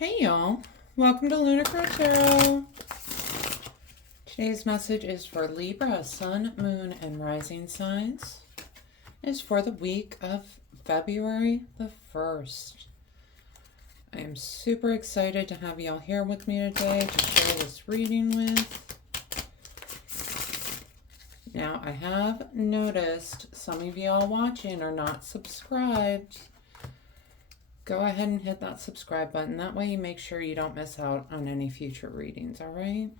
Hey y'all, welcome to Lunar Tarot. Today's message is for Libra, Sun, Moon, and Rising signs. It's for the week of February the 1st. I am super excited to have y'all here with me today to share this reading with. Now, I have noticed some of y'all watching are not subscribed. Go ahead and hit that subscribe button. That way you make sure you don't miss out on any future readings, all right?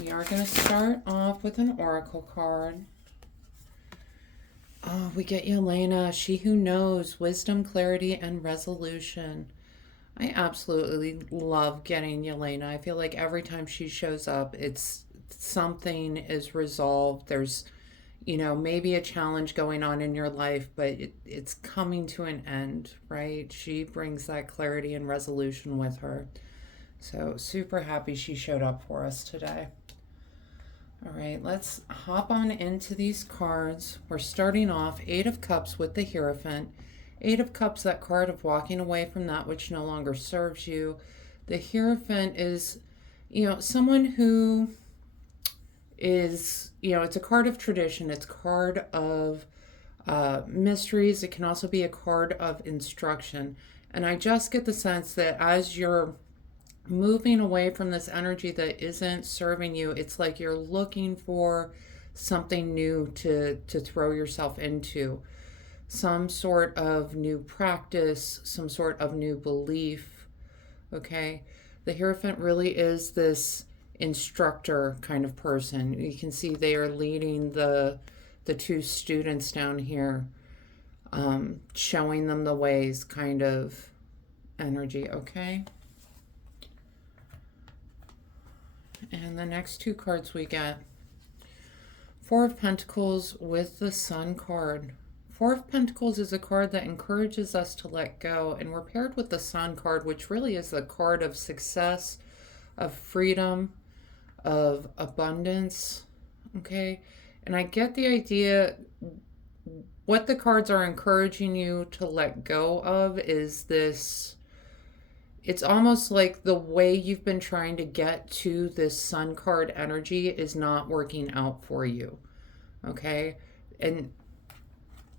We are going to start off with an oracle card. Oh, we get Yelena, she who knows, wisdom, clarity, and resolution. I absolutely love getting Yelena. I feel like every time she shows up, it's something is resolved. There's maybe a challenge going on in your life, but it's coming to an end, right? She brings that clarity and resolution with her. So super happy she showed up for us today. All right, let's hop on into these cards. We're starting off Eight of Cups with the Hierophant. Eight of Cups, that card of walking away from that which no longer serves you. The Hierophant is, someone who is, it's a card of tradition. It's a card of mysteries. It can also be a card of instruction. And I just get the sense that as you're moving away from this energy that isn't serving you, it's like you're looking for something new to throw yourself into. Some sort of new practice, some sort of new belief, okay? The Hierophant really is this instructor kind of person. You can see they are leading the two students down here, showing them the ways kind of energy, okay? And the next two cards we get, Four of Pentacles with the Sun card. Four of Pentacles is a card that encourages us to let go, and we're paired with the Sun card, which really is the card of success, of freedom, of abundance, okay? And I get the idea, what the cards are encouraging you to let go of is this, it's almost like the way you've been trying to get to this Sun card energy is not working out for you, okay? And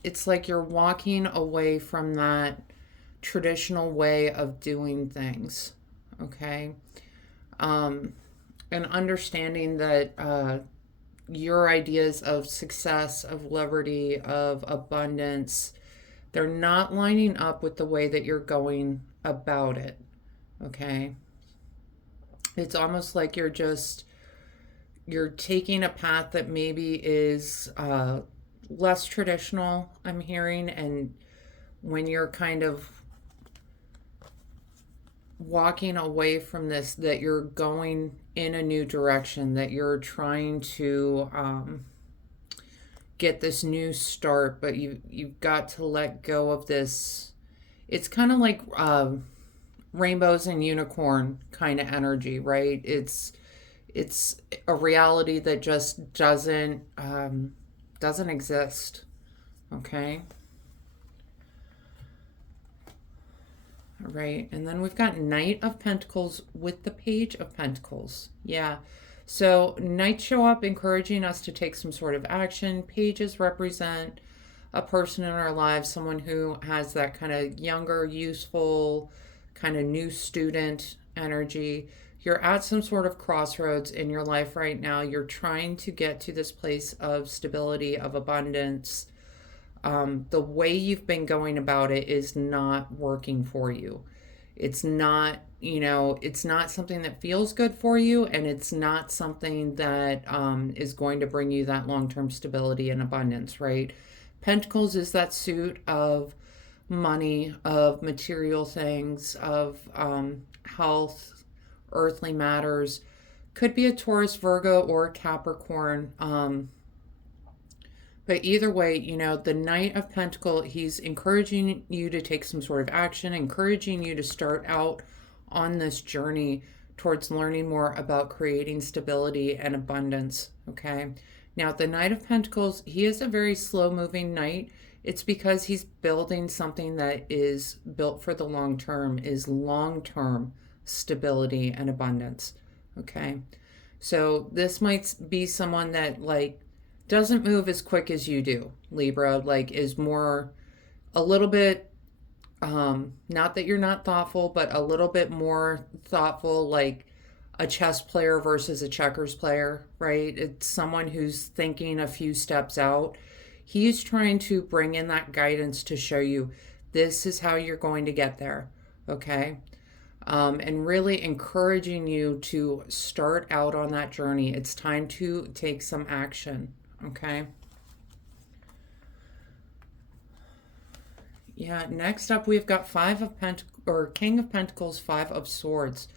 it's like you're walking away from that traditional way of doing things, okay? And understanding that your ideas of success, of liberty, of abundance, they're not lining up with the way that you're going about it, okay? It's almost like you're taking a path that maybe is less traditional, I'm hearing, and when you're kind of walking away from this, that you're going in a new direction, that you're trying to get this new start, but you've got to let go of this. It's kind of like rainbows and unicorn kind of energy, right? It's a reality that just doesn't exist, okay? All right, and then we've got Knight of Pentacles with the Page of Pentacles. Yeah, so Knights show up encouraging us to take some sort of action. Pages represent a person in our lives, someone who has that kind of younger, useful, kind of new student energy. You're at some sort of crossroads in your life right now. You're trying to get to this place of stability, of abundance. The way you've been going about it is not working for you. It's not, it's not something that feels good for you, and it's not something that is going to bring you that long-term stability and abundance, right? Pentacles is that suit of money, of material things, of health, earthly matters. Could be a Taurus, Virgo, or a Capricorn. But either way, the Knight of Pentacles, he's encouraging you to take some sort of action, encouraging you to start out on this journey towards learning more about creating stability and abundance, okay? Now, the Knight of Pentacles, he is a very slow-moving knight. It's because he's building something that is built for the long term, is long term stability and abundance. Okay. So this might be someone that like doesn't move as quick as you do, Libra, like is more a little bit not that you're not thoughtful, but a little bit more thoughtful, like a chess player versus a checkers player, right? It's someone who's thinking a few steps out. He's trying to bring in that guidance to show you this is how you're going to get there, okay? And really encouraging you to start out on that journey. It's time to take some action, okay? Yeah, next up we've got King of Pentacles, Five of Swords.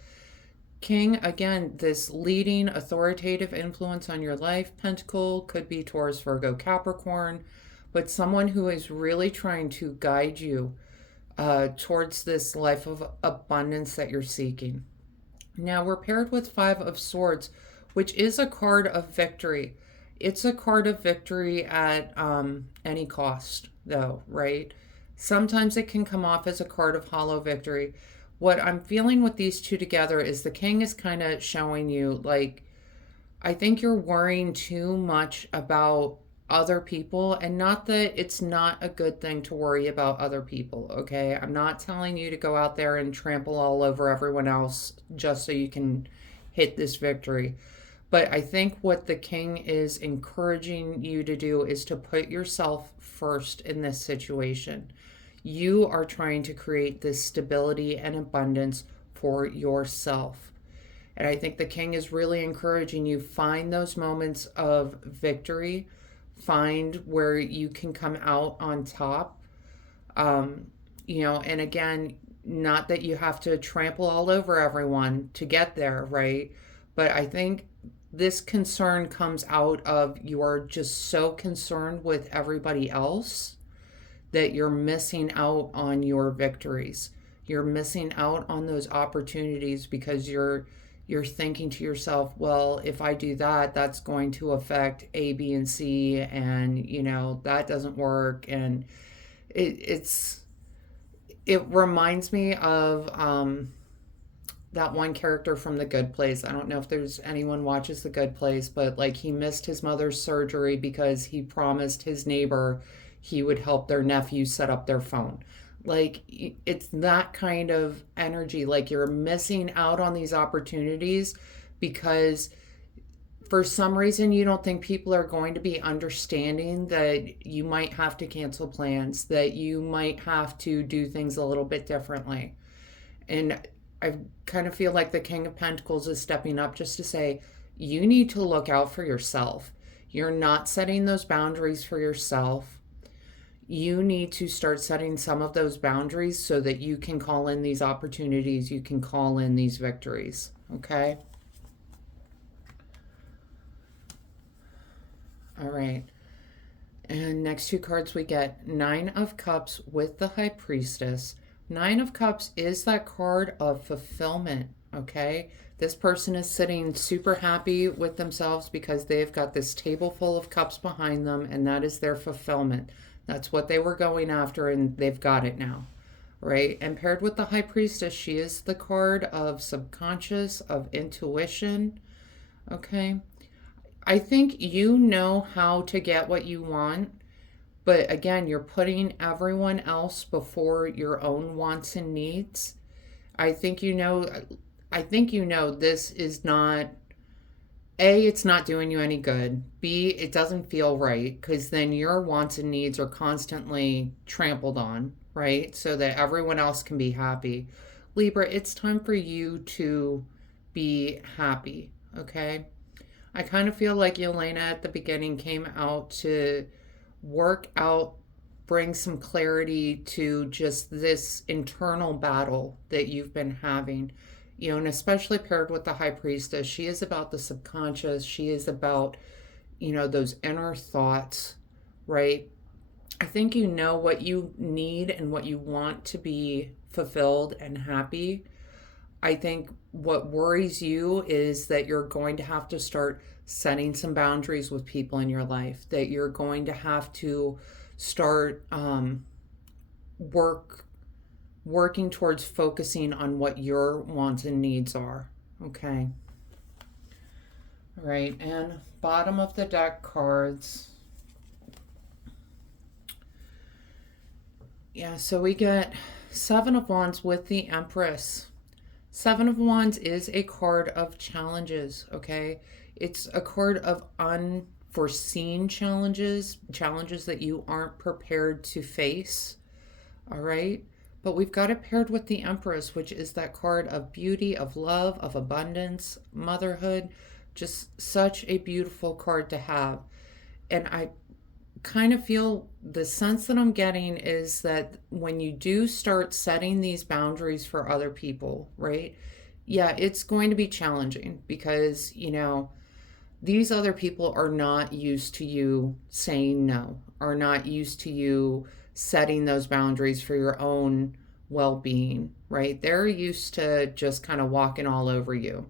King, again, this leading authoritative influence on your life. Pentacle could be Taurus, Virgo, Capricorn, but someone who is really trying to guide you towards this life of abundance that you're seeking. Now we're paired with Five of Swords, which is a card of victory. It's a card of victory at any cost, though, right? Sometimes it can come off as a card of hollow victory. What I'm feeling with these two together is the king is kind of showing you, like, I think you're worrying too much about other people, and not that it's not a good thing to worry about other people, okay? I'm not telling you to go out there and trample all over everyone else just so you can hit this victory. But I think what the king is encouraging you to do is to put yourself first in this situation. You are trying to create this stability and abundance for yourself. And I think the king is really encouraging you, find those moments of victory, find where you can come out on top. And again, not that you have to trample all over everyone to get there, right? But I think this concern comes out of you're just so concerned with everybody else that you're missing out on your victories. You're missing out on those opportunities because you're thinking to yourself, well, if I do that, that's going to affect A, B, and C, and that doesn't work. And it reminds me of that one character from The Good Place. I don't know if there's anyone watches The Good Place, but like he missed his mother's surgery because he promised his neighbor he would help their nephew set up their phone. Like, it's that kind of energy. Like, you're missing out on these opportunities because for some reason you don't think people are going to be understanding that you might have to cancel plans, that you might have to do things a little bit differently. And I kind of feel like the King of Pentacles is stepping up just to say, you need to look out for yourself. You're not setting those boundaries for yourself. You need to start setting some of those boundaries so that you can call in these opportunities, you can call in these victories, okay? All right. And next two cards we get Nine of Cups with the High Priestess. Nine of Cups is that card of fulfillment, okay? This person is sitting super happy with themselves because they've got this table full of cups behind them, and that is their fulfillment. That's what they were going after, and they've got it now, right? And paired with the High Priestess, she is the card of subconscious, of intuition, okay? I think you know how to get what you want, but again, you're putting everyone else before your own wants and needs. I think you know this is not, A, it's not doing you any good. B, it doesn't feel right because then your wants and needs are constantly trampled on, right? So that everyone else can be happy. Libra, it's time for you to be happy, okay? I kind of feel like Yelena at the beginning came out to work out, bring some clarity to just this internal battle that you've been having. And especially paired with the High Priestess, she is about the subconscious. She is about, those inner thoughts, right? I think you know what you need and what you want to be fulfilled and happy. I think what worries you is that you're going to have to start setting some boundaries with people in your life, that you're going to have to start working towards focusing on what your wants and needs are. Okay. All right, and bottom of the deck cards. Yeah, so we get Seven of Wands with the Empress. Seven of Wands is a card of challenges, okay? It's a card of unforeseen challenges, challenges that you aren't prepared to face, all right? But we've got it paired with the Empress, which is that card of beauty, of love, of abundance, motherhood. Just such a beautiful card to have. And I kind of feel the sense that I'm getting is that when you do start setting these boundaries for other people, right? Yeah, it's going to be challenging because, these other people are not used to you saying no, are not used to you setting those boundaries for your own well being, right? They're used to just kind of walking all over you,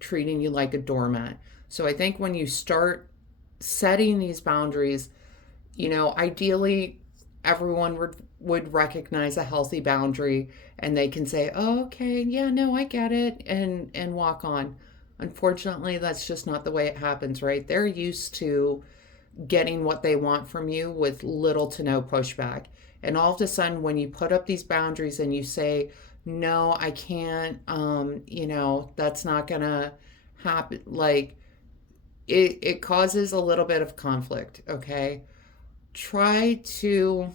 treating you like a doormat. So I think when you start setting these boundaries, ideally everyone would recognize a healthy boundary and they can say, oh, okay, yeah, no, I get it, and walk on. Unfortunately, that's just not the way it happens, right? They're used to getting what they want from you with little to no pushback. And all of a sudden, when you put up these boundaries and you say, no, I can't, that's not going to happen, like, it causes a little bit of conflict, okay? Try to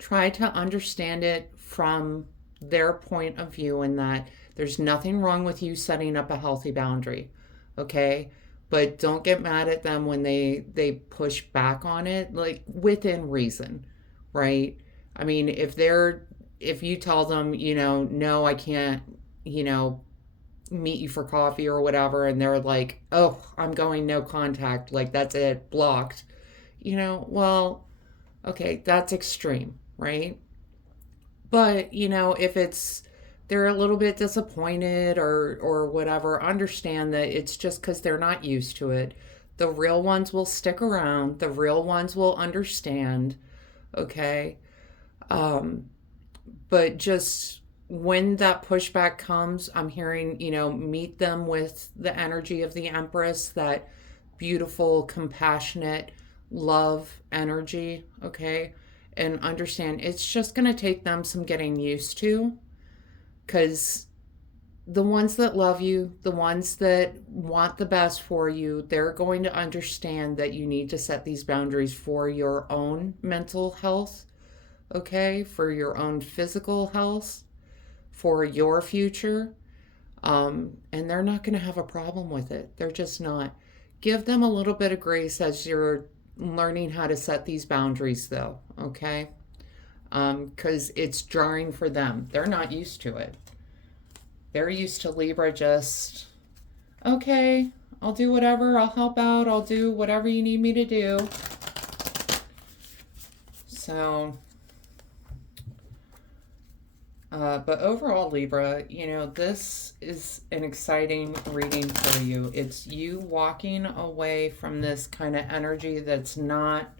understand it from their point of view, in that there's nothing wrong with you setting up a healthy boundary, okay? But don't get mad at them when they push back on it, like within reason, right? I mean, if you tell them, no, I can't, meet you for coffee or whatever, and they're like, oh, I'm going no contact, like that's it, blocked, well, okay, that's extreme, right? But if they're a little bit disappointed or whatever, understand that it's just because they're not used to it. The real ones will stick around, the real ones will understand, okay? But just when that pushback comes, I'm hearing, meet them with the energy of the Empress, that beautiful, compassionate, love energy, okay? And understand it's just going to take them some getting used to, because the ones that love you, the ones that want the best for you, they're going to understand that you need to set these boundaries for your own mental health, okay? For your own physical health, for your future. And they're not going to have a problem with it. They're just not. Give them a little bit of grace as you're learning how to set these boundaries, though, okay? Because it's jarring for them. They're not used to it. They're used to Libra just, okay, I'll do whatever, I'll help out, I'll do whatever you need me to do. So, but overall, Libra, this is an exciting reading for you. It's you walking away from this kind of energy that's not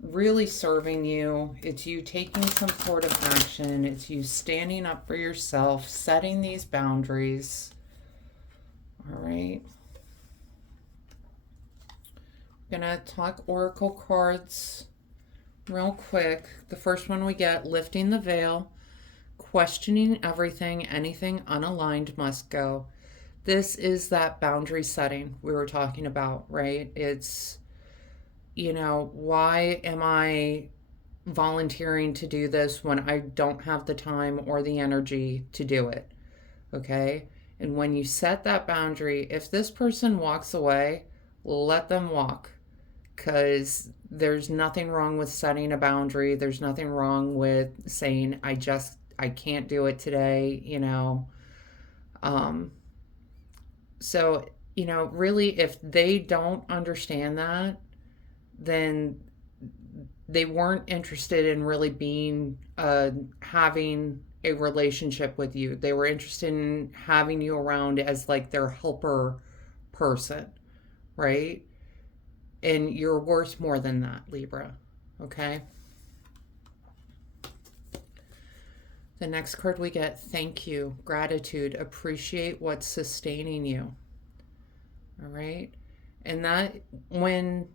really serving you. It's you taking some sort of action. It's you standing up for yourself, setting these boundaries. All right. I'm going to talk oracle cards real quick. The first one we get, lifting the veil, questioning everything, anything unaligned must go. This is that boundary setting we were talking about, right? It's, why am I volunteering to do this when I don't have the time or the energy to do it? Okay? And when you set that boundary, if this person walks away, let them walk, because there's nothing wrong with setting a boundary. There's nothing wrong with saying, I can't do it today, So, really, if they don't understand that, then they weren't interested in really being, having a relationship with you. They were interested in having you around as like their helper person, right? And you're worth more than that, Libra. Okay? The next card we get, thank you, gratitude, appreciate what's sustaining you. All right? And that, when,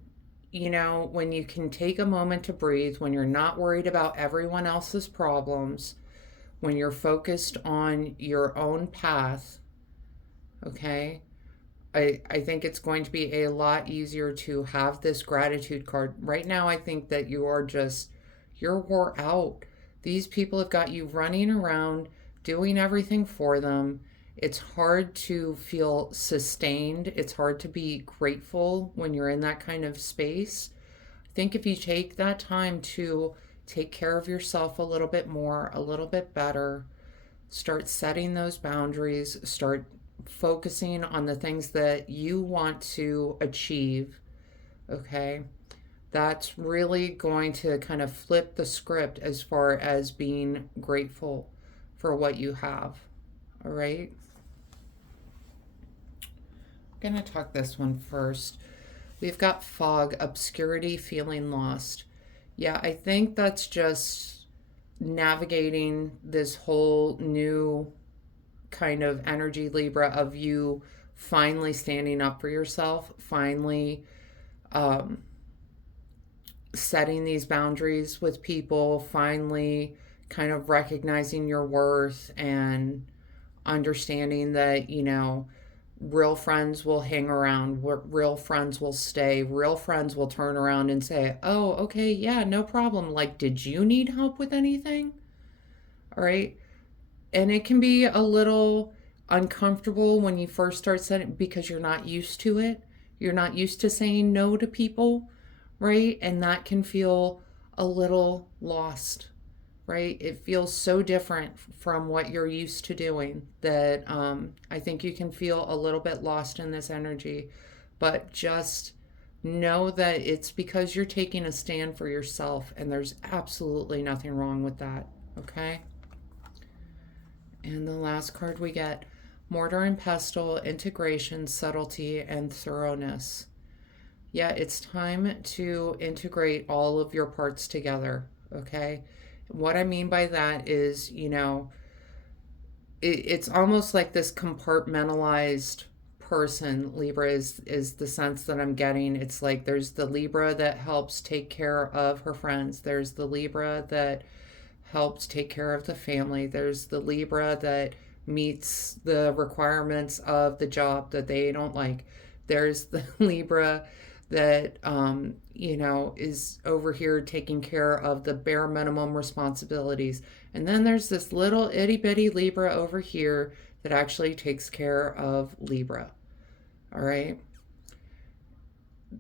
when you can take a moment to breathe, when you're not worried about everyone else's problems, when you're focused on your own path, okay? I think it's going to be a lot easier to have this gratitude card. Right now, I think that you're wore out. These people have got you running around, doing everything for them. It's hard to feel sustained. It's hard to be grateful when you're in that kind of space. I think if you take that time to take care of yourself a little bit more, a little bit better, start setting those boundaries, start focusing on the things that you want to achieve, okay? That's really going to kind of flip the script as far as being grateful for what you have, all right? I'm going to talk this one first. We've got fog, obscurity, feeling lost. Yeah, I think that's just navigating this whole new kind of energy, Libra, of you finally standing up for yourself, finally um, setting these boundaries with people, finally kind of recognizing your worth and understanding that, real friends will hang around, real friends will stay, real friends will turn around and say, oh, okay, yeah, no problem. Like, did you need help with anything? All right. And it can be a little uncomfortable when you first start setting, because you're not used to it. You're not used to saying no to people, right? And that can feel a little lost, right? It feels so different from what you're used to doing that I think you can feel a little bit lost in this energy. But just know that it's because you're taking a stand for yourself, and there's absolutely nothing wrong with that, okay? And the last card we get, mortar and pestle, integration, subtlety, and thoroughness. Yeah, it's time to integrate all of your parts together, okay? What I mean by that is, it's almost like this compartmentalized person, Libra, is the sense that I'm getting. It's like there's the Libra that helps take care of her friends. There's the Libra that helps take care of the family. There's the Libra that meets the requirements of the job that they don't like. There's the Libra that, is over here taking care of the bare minimum responsibilities. And then there's this little itty bitty Libra over here that actually takes care of Libra. All right.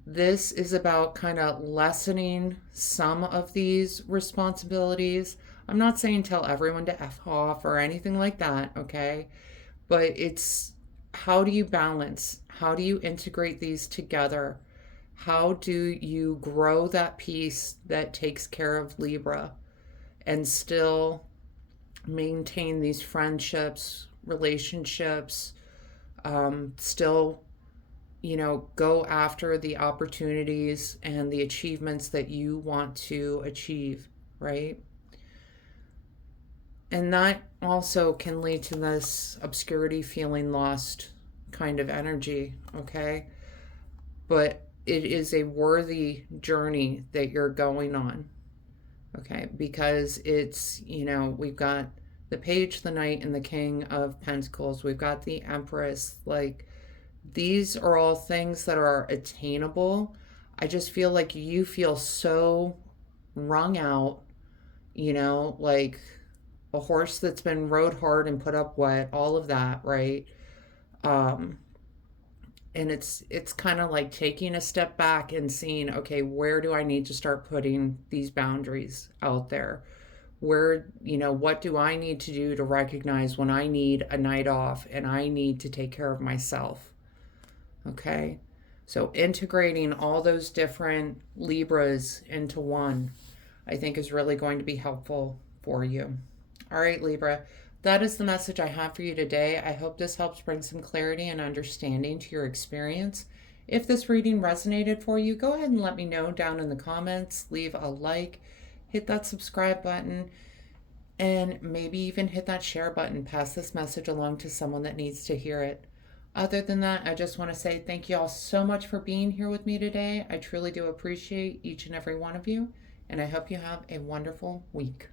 This is about kind of lessening some of these responsibilities. I'm not saying tell everyone to F off or anything like that, okay? But it's, how do you balance? How do you integrate these together? How do you grow that piece that takes care of Libra and still maintain these friendships, relationships, still, go after the opportunities and the achievements that you want to achieve, right? And that also can lead to this obscurity, feeling lost kind of energy, okay? But it is a worthy journey that you're going on, okay? Because it's, we've got the Page, the Knight, and the King of Pentacles. We've got the Empress. Like, these are all things that are attainable. I just feel like you feel so wrung out, like a horse that's been rode hard and put up wet, all of that, right? And it's kind of like taking a step back and seeing, okay, where do I need to start putting these boundaries out there? Where, what do I need to do to recognize when I need a night off and I need to take care of myself? Okay? So integrating all those different Libras into one, I think, is really going to be helpful for you. All right, Libra, that is the message I have for you today. I hope this helps bring some clarity and understanding to your experience. If this reading resonated for you, go ahead and let me know down in the comments. Leave a like, hit that subscribe button, and maybe even hit that share button. Pass this message along to someone that needs to hear it. Other than that, I just want to say thank you all so much for being here with me today. I truly do appreciate each and every one of you, and I hope you have a wonderful week.